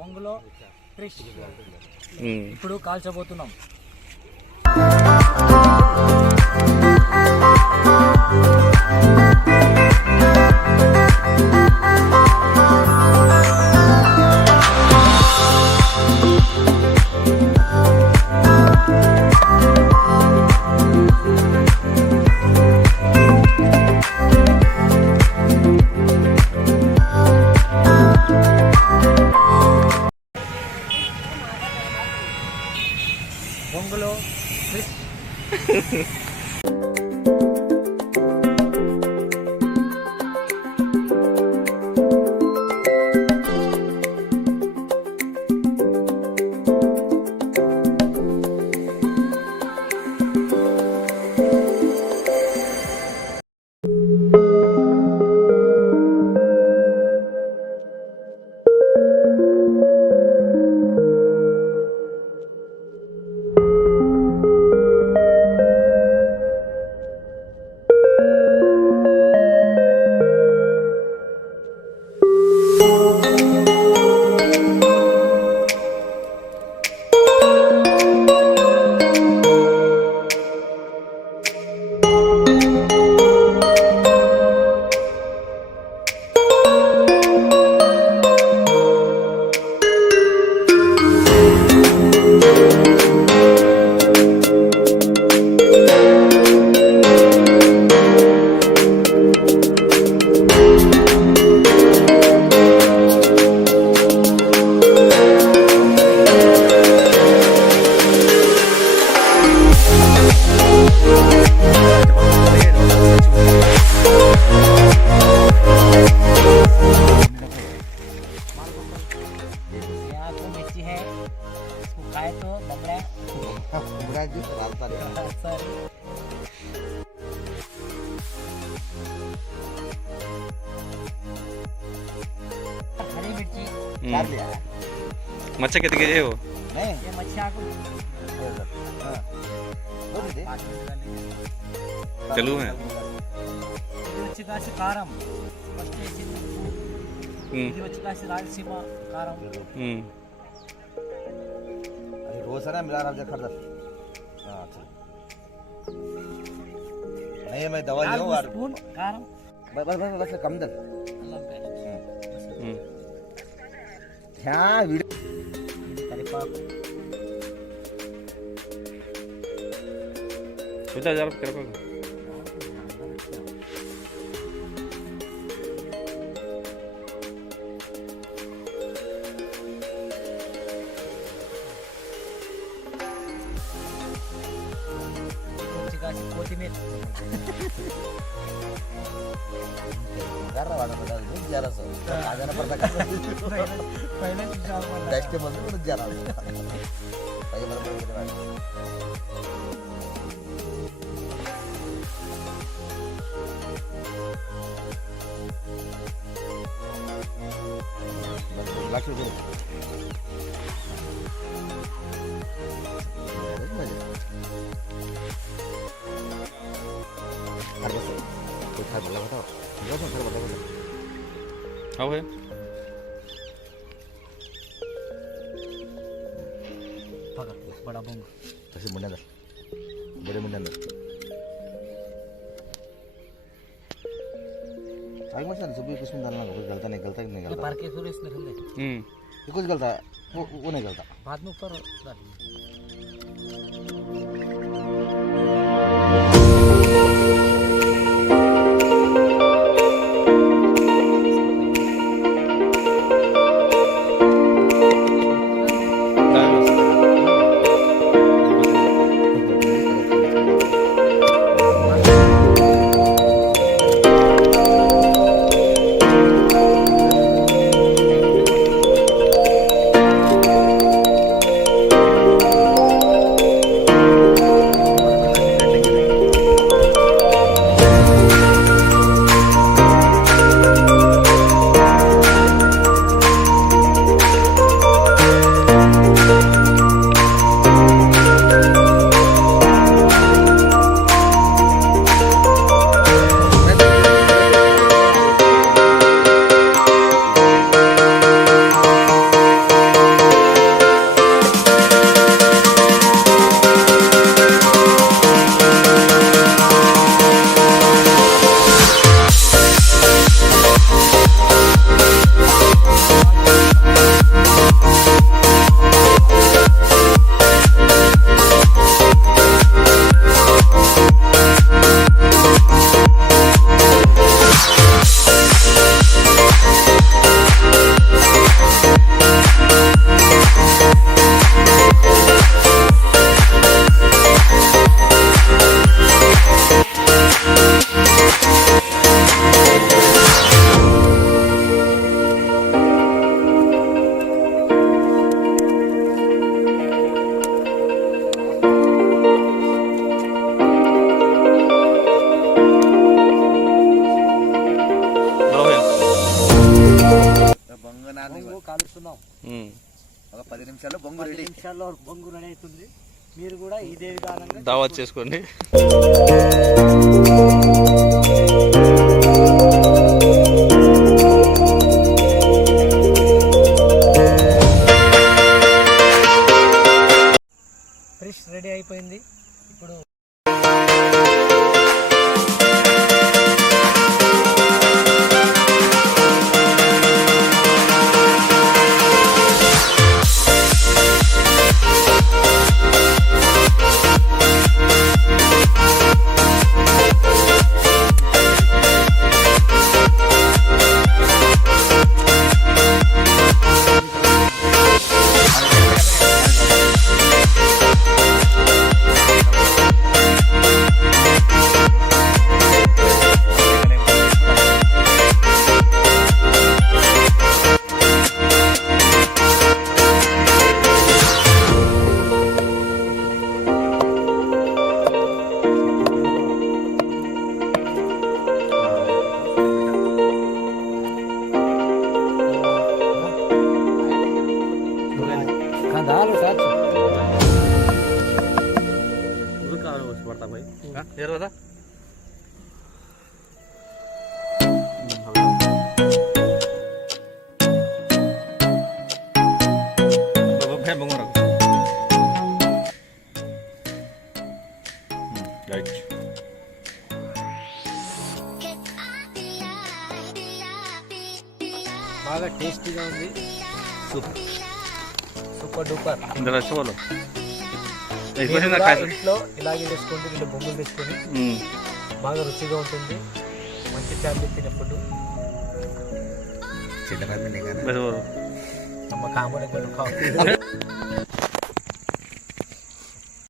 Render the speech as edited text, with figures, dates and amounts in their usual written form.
బొంగులో ఫిష్ ఇప్పుడు కాల్చబోతున్నాం. బొంగులో ఫిష్ खाए तो बमड़ा जी हरी मिर्ची डाल दिया. मच्छा किती केजी आहे हो? नहीं ये मच्छा को चलू है ఇది వచ్చి కాసి కారం ఫస్ట్ ఇది వచ్చి కాసి రాయలసీమ కారం. अरे रोज है ना मिला रहा खरीदा. हाँ चल नहीं मैं दवा ले आऊँ स्पून काరం बस बस बस बस कम दल అల్లం పేస్ట్ हाँ वीडियो కరివేపాకు చూద్దా జర కరపకు कोथिंबीर जरा वाला बता दो जरा सा आ जाना पड़ता है पहले टेस्ट में तो जरा भाई बराबर मेरे बात बस लाख रुपए हर बस कोई था बोला बताओ जो तो हर बताओ हाँ है पकड़ बड़ा बोंग ऐसे मुंडा दर बड़े मुंडा दर आगे मत चल सुबह कुछ में डालना कोई गलता नहीं गलता पार के थोड़े इसमें रंदे ये कुछ गलता वो नहीं गलता बाद में ऊपर डाल ఒక 10 నిమిషాల్లో బొంగు 10 రెడీ. నిమిషాల్లో బొంగు రెడీ అవుతుంది. మీరు కూడా ఇదే విధానంగా దావత్ చేసుకోండి. ఫిష్ రెడీ అయిపోయింది. ఇప్పుడు दाल उतार पड़ता भाई यार बता బాగా టేస్టీగా ఉంది. Super super duper. ఇందులో వచ్చి వాళ్ళు ఇంట్లో ఇలాగే చేసుకోండి. 2 బొంగులు తెచ్చుకొని బాగా రుచిగా ఉంటుంది. మంచి ఫ్యామిలీ తినే ఫుడ్. చిన్న ఫ్యామిలీ బస్ నమ్మ కామని